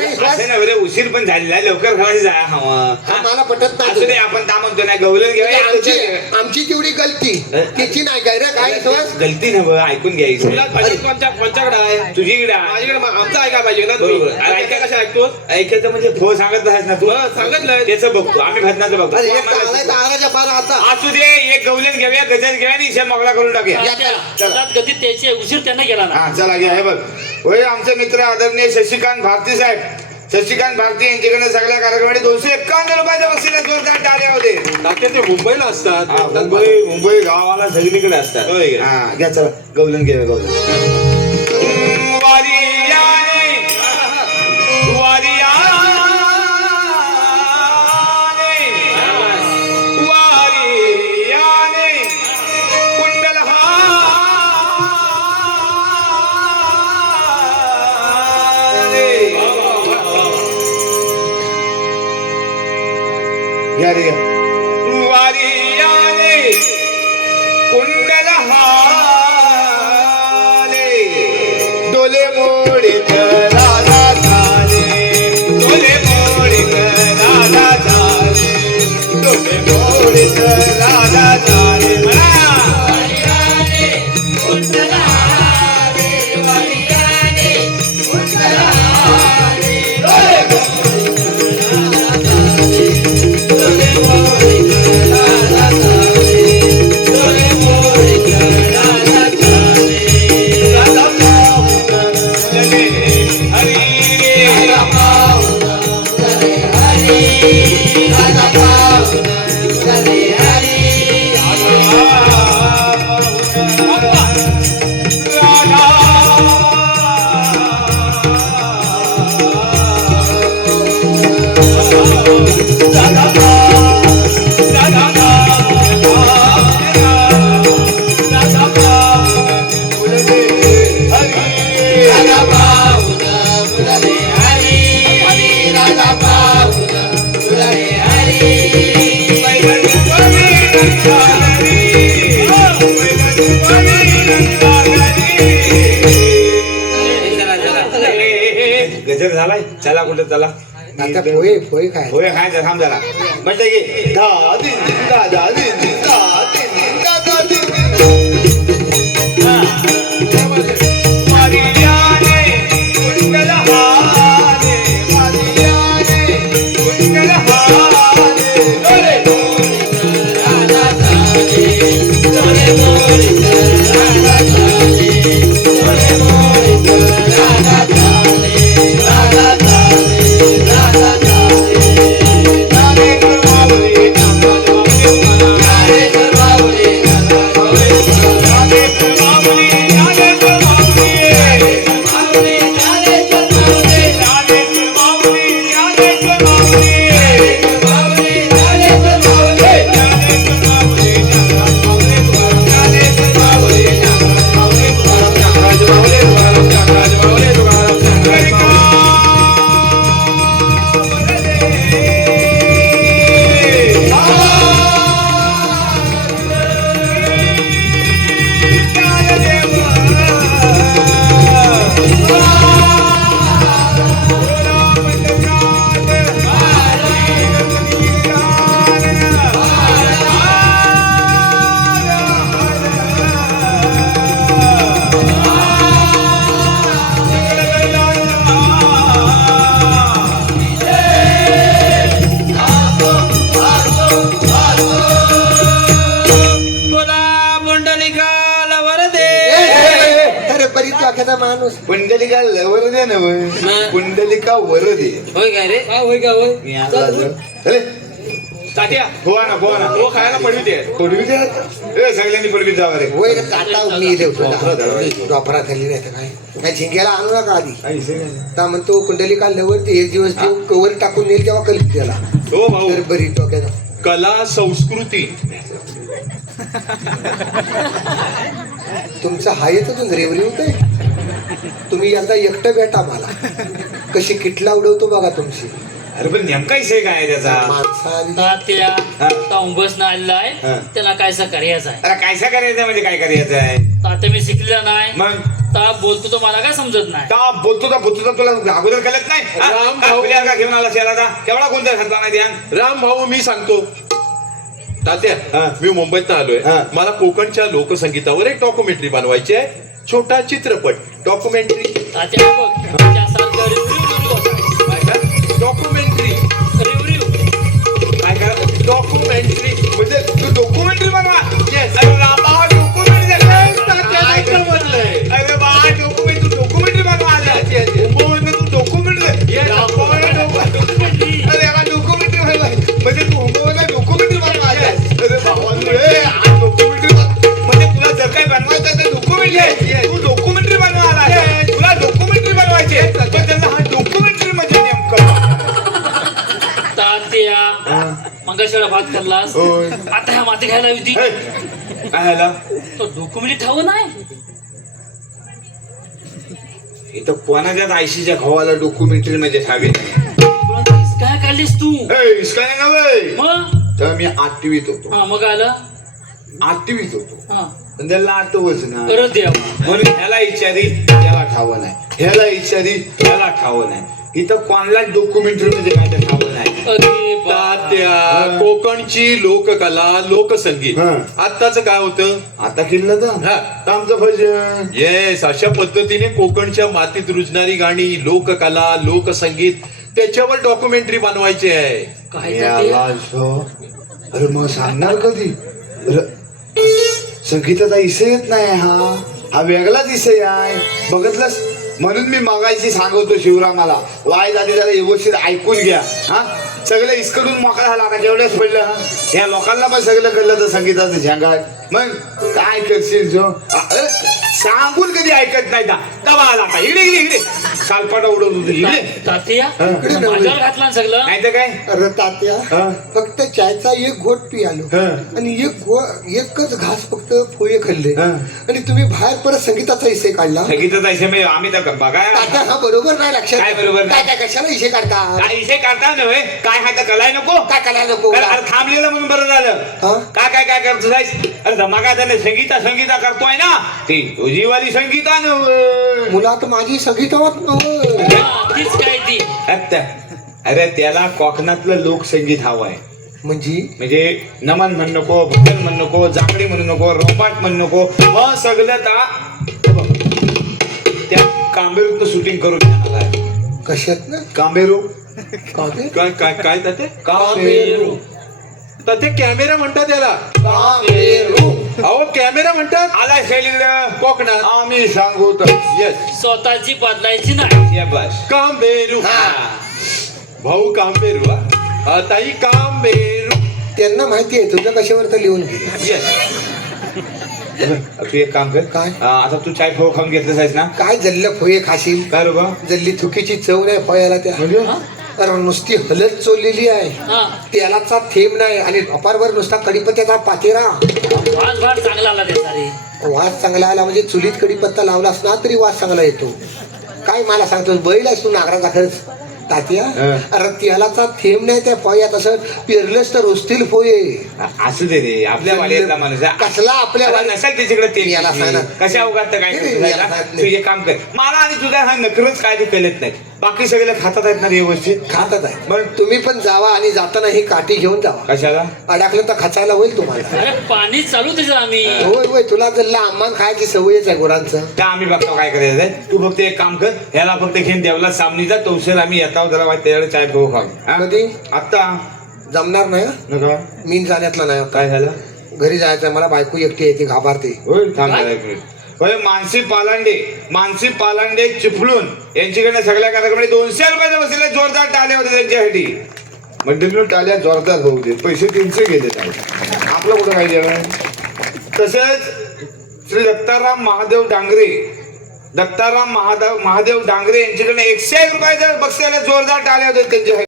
उशीर पण झालेला लवकर घालायचं जा हवा मला पटत असू दे नाही. आपण का म्हणतो ना गवलन घेऊया आमची तेवढी गलती तिची नाही काय रे काय विश्वास गलती ना ऐकून घ्यायचं कोणच्याकडे आहे तुझीकडे माझ्याकडे आमचं ऐका पाहिजे ना बरोबर. तुम्ही ऐका कशा ऐकतोस ऐकायचं म्हणजे फो सांगत आहेस ना तू सांगितलंय त्याचं बघतो आम्ही भजनाचं बघतो अरे तू हे आम्हाला चालायचं आराच्या पार आता असू दे एक गवलन घेऊया गजर घेऊया आणि इशा मोकळा करून टाकूया चला गती त्याची उशीर त्यांना गेला ना. हा चला घ्या हे बघ होय आमचे मित्र आदरणीय शशिकांत भारती साहेब शशिकांत भारती यांच्याकडे सगळ्या कार्यक्रमाने 251 रुपयाच्या बक्षीला जोरदार टाळ्या होते तात्या ते मुंबईला असतात मुंबई गावाला सगळीकडे असतात होय का? हा घ्या चला गवलन घेऊया गवलन वारियाने वारियाने कुंडल घ्या रे वारियाने कुंडल हाले डोले मोडीत राधा झाले डोले मोडीत राधा झाले डोले मोडीत राधा झाले गजर झालाय चला कुठे चला आता पोहे पोहे काय होय काय थांब जरा म्हणते की धा दिन धा धा दिन धा दिन धा धा दिन वारियाने कुंडल हाले वारियाने कुंडल हाले डोले मोडीत राधा झाले डोले मोडीत राधा झाले डोले मोडीत राधा झाले राधा झाले राधा झाले राधे करमावले राधे करमावले राधे करमावले राधे करमावले राधे करमावले राधे करमावले राधे करमावले राधे करमावले राधे करमावले राधे करमावले अरे बरीच वाक्याचा माणूस पुंडलिका वर दे ना पुंडलिका वर दे होय काय रे होय का होय चले तात्या पोहा ना तो खायला पडवी पडवी दे सगळ्यांनी पडवी जावा रे होय रे काटा मी डॉपरा खाली नाही तर काय काय झिंग्याला आणू नका आधी आता म्हणतो कुंडली काढल्यावरती एक दिवस तो कवर टाकून नेल तेव्हा कलित त्याला हो भाऊ तर बरी डोक्याचा कला संस्कृती तुमचं हायच अजून रेवरी होतंय तुम्ही एकदा एकटं भेटा मला कशी किटला उडवतो बघा तुमची अरे पण नेमका विषय काय आहे त्याचा माणसा तात्या हा. तांबस आलेला आहे हा. त्याला कायसा करायचं आहे अरे कायसा करायचं म्हणजे काय करायचं आहे तात्या मी शिकलेला नाही मग ता बोलतो तो मला काय समजत नाही. का बोलतो तुला अगोदर कळत नाही हा? राम का भाऊ. प्लेअर का घेऊन आला शेला केवढा कोणता घातला नाही ध्यान राम भाऊ मी सांगतो तात्या हा. मी मुंबईत आलोय हा. मला कोकणच्या लोकसंगीतावर एक डॉक्युमेंटरी बनवायची आहे. छोटा चित्रपट डॉक्युमेंटरी तात्या बघ त्यासारखं रिव्ह्यू डॉक्युमेंटरी काय करा डॉक्युमेंटरी म्हणजे तू डॉक्युमेंटरी बनवा Yes. अरे बाबा म्हणलंय अरे बा डॉक्युमेंट तू डॉक्युमेंटरी बनवा आल्या Yes, yes. मुंबईमध्ये तू डॉक्युमेंटरी Yes. अरे याला डॉक्युमेंटरी बनवाय म्हणजे तू मुंबईला डॉक्युमेंटरी बनवा आल्या अरे बाबा डॉक्युमेंटरी म्हणजे तुला जर काय बनवायचं तर डॉक्युमेंटरी तू डॉक्युमेंटरी बनवा आला तुला डॉक्युमेंटरी बनवायची पण त्यांना हा डॉक्युमेंटरी म्हणजे नेमकं तात्या मंगाशेळा भात खाल्लास होय. आता ह्या माती खायला होती हे, काय झालं तो डॉक्युमेंटरी ठाव नाही. इथं कोणाच्याच आयशीच्या भावाला डॉक्युमेंटरी म्हणजे हवे काय काढलीस तू काय नव्हे मग तर मी आठवीत होतो हा मग आलं आठवीत होतो हा पण त्याला आठवच ना परत द्या म्हणून ह्याला इच्छादी त्याला ठावं नाही ह्याला इच्छादी त्याला ठावं नाही इथं कोणाला डॉक्युमेंटरी म्हणजे काय ते ठावं नाही अरे बा. तात्या कोकणची लोककला लोकसंगीत हा. आत्ताच काय होतं आता केलं हा. तर आमचं भजन येस अशा पद्धतीने कोकणच्या मातीत रुजणारी गाणी लोककला लोकसंगीत त्याच्यावर डॉक्युमेंटरी बनवायची आहे. काय याला तात्या? असं. अरे मग सांगणार कधी संगीताचा इसे येत नाही हा वेगळाच इसे आहे बघितलंस म्हणून मी मागायची सांगवतो शिवरामाला वाय दादी जरा व्यवस्थित ऐकून घ्या हा सगळं इसकडून मोकळा झाला आता केवढ्याच पडलं हा या लोकांना पण सगळं कळलं तर संगीताचं झंगाट मग काय करशील जो अरे सांगून कधी ऐकत नाही तवा आला आता इकडे इकडे इकडे सालपाटा उडवत होतो इकडे तात्या इकडे नव्हे. माझ्यावर घातला ना सगळं नाही तर काय अरे तात्या हा. फक्त चायचा एक घोट पियालो हा. आणि एकच घास फक्त पोहे खाल्ले हा. आणि तुम्ही बाहेर परत संगीताचा इसे काढला संगीताचा इसे मी आम्ही तर बघाय तात्या हा बरोबर नाही लक्षात काय बरोबर नाही? काय कशाला इसे काढता काय इसे करता नव्हे काय हाय तर कलाय नको काय करायला नको अरे अरे थांबलेलं म्हणून बरं झालं हा? काय काय काय करतो जायस अरे धमाका त्याने संगीता करतोय ना ती तुझीवाली संगीता नव्हे मुलात माझी संगीतावत नव्हतं. हा, तीच काय ती अरे त्याला कोकणातलं लोकसंगीत हवंय म्हणजे नमन म्हण नको भजन म्हण नको जाकडी म्हणू नको रोपाट म्हण नको मग सगळं त्या कांबेरूतनं शूटिंग करून आलाय कशात ना कांबेरू काबे काय काय काय तात्या कांबेरू तात्या कॅमेरा म्हणतात त्याला काबेरू अहो कॅमेरा म्हणतात आलाय शैलीला कोकणात आम्ही सांगू तर येस स्वतःची बदलायची नाही. ये बस कांबेरू भाऊ कांबेरू हा. ताई कांबेरू त्यांना माहिती आहे तुझं कशावर तर लिहून घे येस तू एक काम कर काय? आता तू चाय फळ खाऊन घेतलं आहेस ना काय जल्ल फोये खाशील काय रे बा जल्ली थुकीची चव नाही फळ्याला त्या म्हणजे अरे नुसती हलत चोललेली आहे हा तेलाचा थेंब नाही आणि अपारवर नुसता कडीपत्त्याचा पातेरा वास भाट चांगला आला त्याचा रे. वास चांगला आला म्हणजे चुलीत कडीपत्ता लावला असला तरी वास चांगला येतो काय मला सांगतो बैल आहेस तू नागराचा खर्च तात्या अरे तेलाचा थेंब नाही त्या फळ्यात असं पेरलंच तर रुसतील फोये असू दे रे आपल्या वाड्यातला माणूस आहे. कसला आपल्या अरे वाड्यात? नसेल त्याच्याकडे ते याला सांगा. कशा उगात काय नाही, करतो नाही, जायला? याला तू हे काम कर मला आणि तुझ्या हा नखरच काय ते कळत नाही बाकी सगळे खातात आहेत ना व्यवस्थित खातात आहे बरं. तुम्ही पण जावा आणि जाताना ही काठी घेऊन जावा कशाला अडकलं तर खचायला होईल तुम्हाला अरे पाणी चालू त्याच्यात आम्ही होय होय तुला जर आंबा खायची सवयच आहे गुरांचं त्या आम्ही बघतो काय करायचं आहे. तू फक्त एक काम कर ह्याला फक्त घेऊन देवला सामनीचा तवसेल आम्ही येताव जरा वाईट त्याच्याकडे चाय भाऊ खाऊ हा? कधी आत्ता जमणार नाही हं? नका मी जाण्यातला नाही आता. काय झालं घरी जायचं मला बायको एकटी येते घाबरते होय थांब काय? जरा एक मिनिट. होय मानसी पालांडे चिपळूण यांच्याकडे सगळ्या कार्यक्रमाने 200 रुपयाच्या बसलेल्या जोरदार टाळ्या होत्या त्यांच्यासाठी मंडळीनं टाळ्या जोरदार होऊ दे पैसे 300 गेले आपलं कुठं काय जेवण तसेच श्री दत्ताराम महादेव डांगरे यांच्याकडे 101 रुपयाच्या बसलेल्या जोरदार टाळ्या होत्या त्यांच्यासाठी